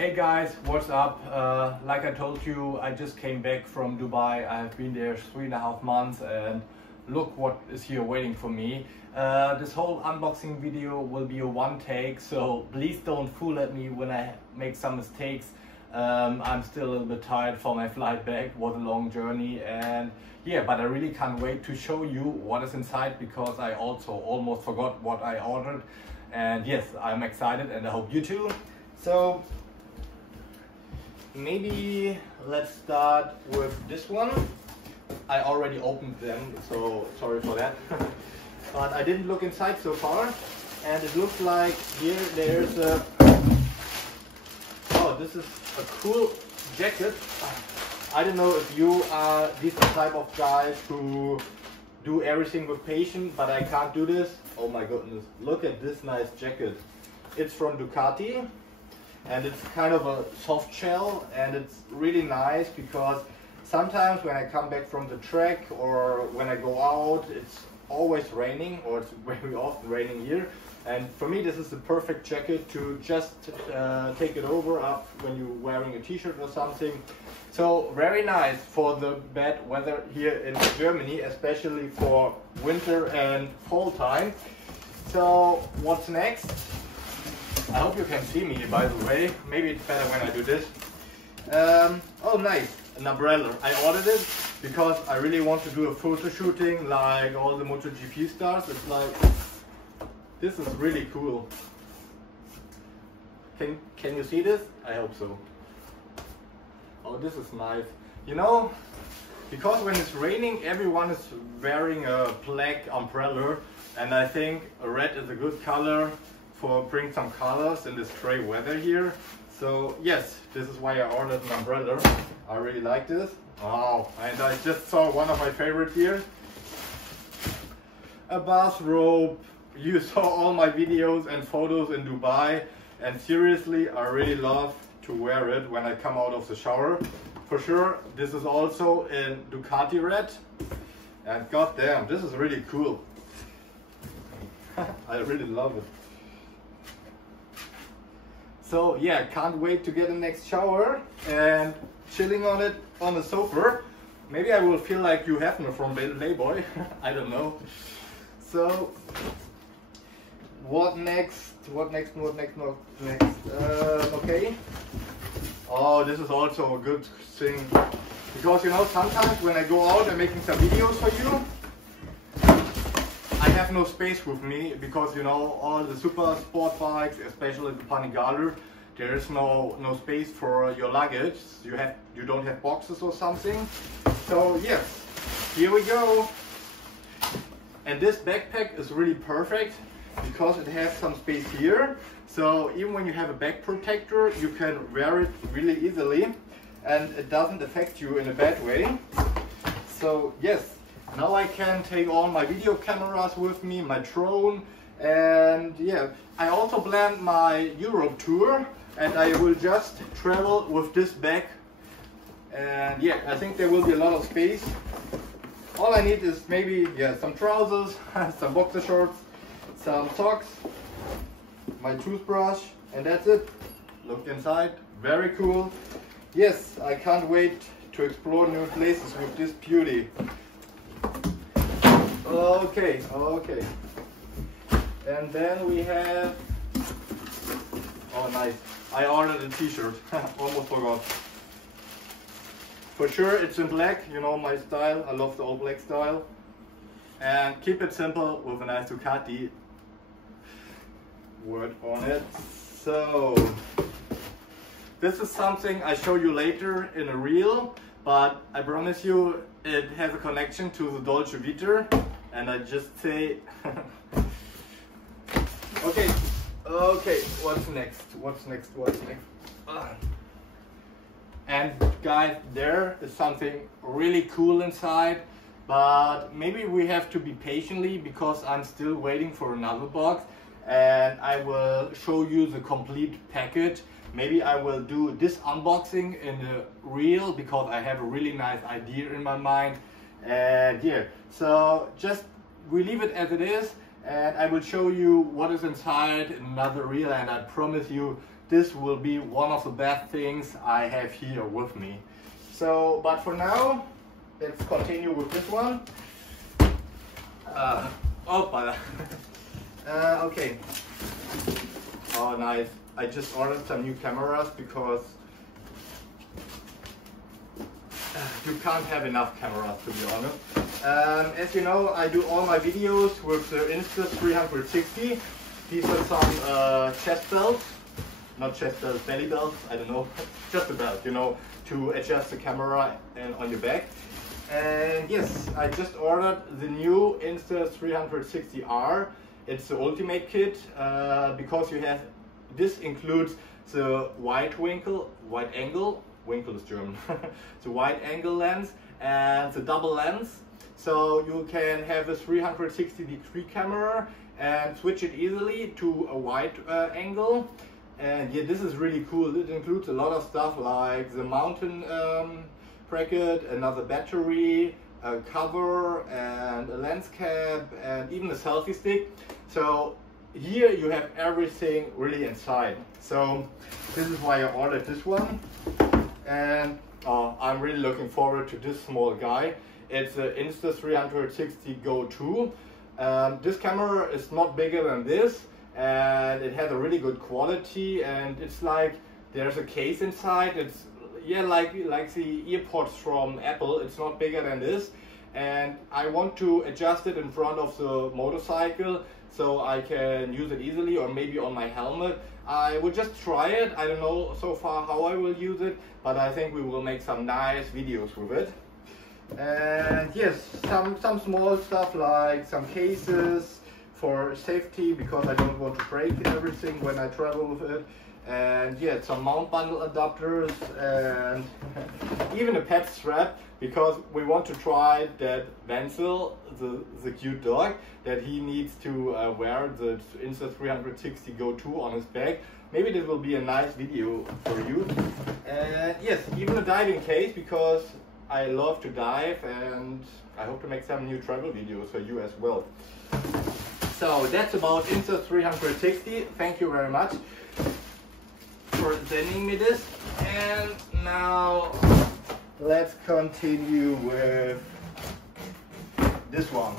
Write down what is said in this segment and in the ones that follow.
Hey guys, what's up? Like I told you, I just came back from Dubai. I've been there 3.5 months and look what is here waiting for me. This whole unboxing video will be a one take, so please don't fool at me when I make some mistakes. I'm still a little bit tired for my flight back. It was a long journey, and yeah, but I really can't wait to show you what is inside, because I also almost forgot what I ordered. And yes, I'm excited and I hope you too. So maybe let's start with this one. I already opened them, so sorry for that. But I didn't look inside so far, and it looks like here there's a, oh, this is a cool jacket. I don't know if you are these type of guys who do everything with patience, but I can't do this. Oh my goodness, look at this nice jacket. It's from Ducati, and it's kind of a soft shell, and it's really nice because sometimes when I come back from the track or when I go out, it's always raining, or it's very often raining here. And for me, this is the perfect jacket to just take it over up when you're wearing a t-shirt or something. So very nice for the bad weather here in Germany, especially for winter and fall time. So what's next? I hope you can see me, by the way. Maybe it's better when I do this. Oh nice, an umbrella. I ordered it because I really want to do a photo shooting like all the MotoGP stars. It's like, this is really cool. Can you see this? I hope so. Oh, this is nice. You know, because when it's raining, everyone is wearing a black umbrella, and I think a red is a good color for bring some colors in this gray weather here. So yes, this is why I ordered an umbrella. I really like this. Wow, and I just saw one of my favorites here. A bathrobe. You saw all my videos and photos in Dubai, and seriously, I really love to wear it when I come out of the shower. For sure, this is also in Ducati red, and goddamn, this is really cool. I really love it. So yeah, can't wait to get the next shower and chilling on it on the sofa. Maybe I will feel like Hugh Hefner from Playboy. I don't know. So what next? What next? Okay. Oh, this is also a good thing, because you know, sometimes when I go out and making some videos for you, I have no space with me, because you know, all the super sport bikes, especially the Panigale, there is no space for your luggage. You don't have boxes or something. So yes, here we go. And this backpack is really perfect because it has some space here. So even when you have a back protector, you can wear it really easily, and it doesn't affect you in a bad way. So yes, now I can take all my video cameras with me, my drone, and yeah, I also planned my Europe tour, and I will just travel with this bag. And yeah, I think there will be a lot of space. All I need is maybe, yeah, some trousers, some boxer shorts, some socks, my toothbrush, and that's it. Look inside, very cool. Yes, I can't wait to explore new places with this beauty. Okay. And then we have, oh nice, I ordered a t-shirt. Almost forgot. For sure it's in black, you know my style. I love the all black style. And keep it simple with a nice Ducati word on it. So this is something I show you later in a reel, but I promise you it has a connection to the Dolce Vita, and I just say okay, what's next? And guys, there is something really cool inside, but maybe we have to be patiently, because I'm still waiting for another box, and I will show you the complete package. Maybe I will do this unboxing in a reel, because I have a really nice idea in my mind. And yeah, so just we leave it as it is, and I will show you what is inside in another reel, and I promise you this will be one of the best things I have here with me. So, but for now, let's continue with this one. Okay. Oh, nice. I just ordered some new cameras because you can't have enough cameras, to be honest. As you know, I do all my videos with the Insta 360. These are some chest belts. Not chest belts, belly belts, I don't know. Just a belt, you know, to adjust the camera and on your back. And yes, I just ordered the new Insta 360R. It's the ultimate kit because you have, this includes the wide angle, winkle is German, the wide angle lens and the double lens. So you can have a 360-degree camera and switch it easily to a wide angle. And yeah, this is really cool. It includes a lot of stuff like the mountain bracket, another battery, a cover and a lens cap and even a selfie stick. So here you have everything really inside. So this is why I ordered this one, and I'm really looking forward to this small guy. It's the Insta 360 Go 2. This camera is not bigger than this, and it has a really good quality, and it's like there's a case inside. It's like the earpods from Apple. It's not bigger than this, and I want to adjust it in front of the motorcycle so I can use it easily, or maybe on my helmet. I will just try it. I don't know so far how I will use it, but I think we will make some nice videos with it. And yes, some small stuff like some cases for safety, because I don't want to break everything when I travel with it. And yeah, some mount bundle adapters and even a pet strap, because we want to try that Wenzel, the cute dog, that he needs to wear the Insta 360 Go 2 on his back. Maybe this will be a nice video for you. And yes, even a diving case, because I love to dive and I hope to make some new travel videos for you as well. So that's about Insta 360. Thank you very much for sending me this. And now let's continue with this one.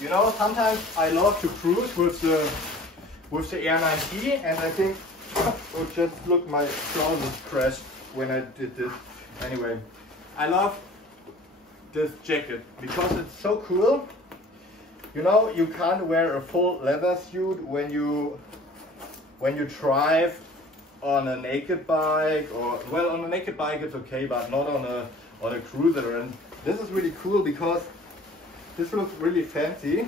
You know, sometimes I love to cruise with the Air 9T, and I think, oh, just look, my trousers crashed when I did this. Anyway, I love this jacket because it's so cool. You know, you can't wear a full leather suit when you drive on a naked bike, or well, on a naked bike it's okay, but not on a cruiser. And this is really cool because this looks really fancy.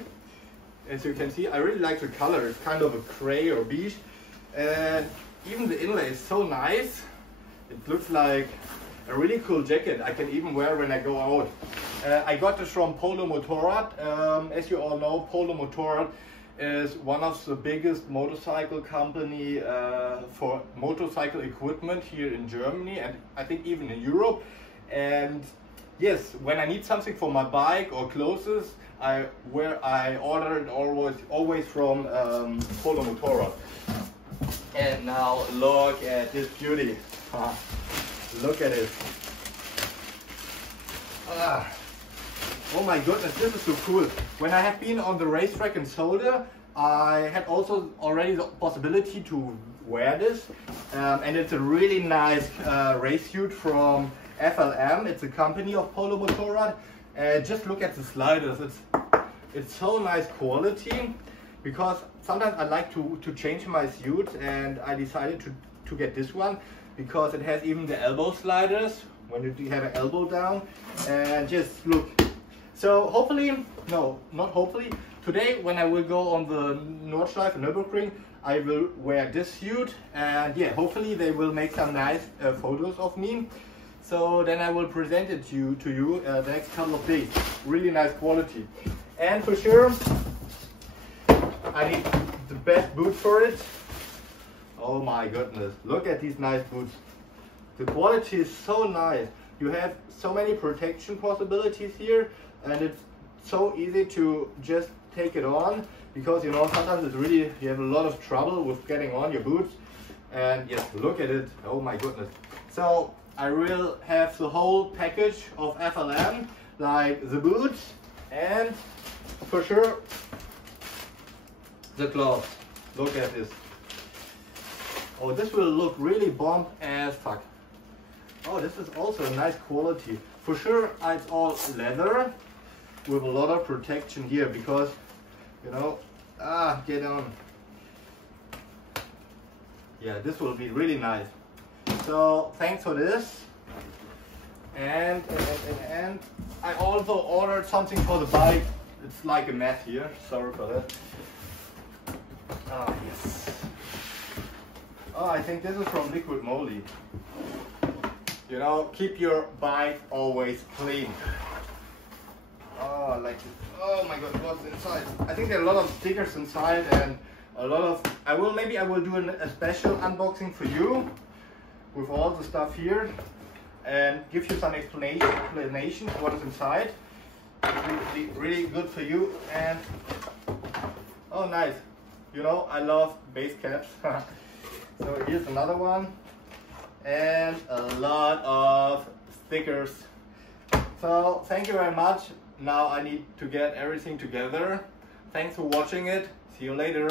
As you can see, I really like the color. It's kind of a gray or beige, and even the inlay is so nice. It looks like a really cool jacket I can even wear when I go out. I got this from Polo Motorrad. As you all know, Polo Motorrad is one of the biggest motorcycle company for motorcycle equipment here in Germany, and I think even in Europe. And yes, when I need something for my bike or clothes, I order it always from Polo Motorrad. And now look at this beauty. Look at it. Oh my goodness, this is so cool. When I have been on the racetrack in Solder, I had also already the possibility to wear this. And it's a really nice race suit from FLM. It's a company of Polo Motorrad. Just look at the sliders. It's so nice quality, because sometimes I like to change my suit, and I decided to get this one because it has even the elbow sliders when you have an elbow down. And just look. So hopefully, no, not hopefully, today when I will go on the Nordschleife Nürburgring, I will wear this suit, and yeah, hopefully they will make some nice photos of me. So then I will present it to you the next couple of days. Really nice quality. And for sure, I need the best boot for it. Oh my goodness, look at these nice boots. The quality is so nice. You have so many protection possibilities here, and it's so easy to just take it on, because you know sometimes it's really, you have a lot of trouble with getting on your boots. And yes, look at it, oh my goodness. So I will have the whole package of FLM, like the boots and for sure the gloves. Look at this. Oh, this will look really bomb as fuck. Oh, this is also a nice quality. For sure it's all leather with a lot of protection here, because you know, get on. Yeah, this will be really nice. So thanks for this. And I also ordered something for the bike. It's like a mess here, sorry for that. Ah, yes. Oh, I think this is from Liquid Moly. You know, keep your bike always clean. Oh, I like it. Oh my god, what's inside? I think there are a lot of stickers inside and a lot of, maybe I will do a special unboxing for you with all the stuff here and give you some explanation what is inside. It will be really good for you. And oh nice, you know I love base caps. So here's another one and a lot of stickers. So thank you very much. Now I need to get everything together. Thanks for watching it. See you later.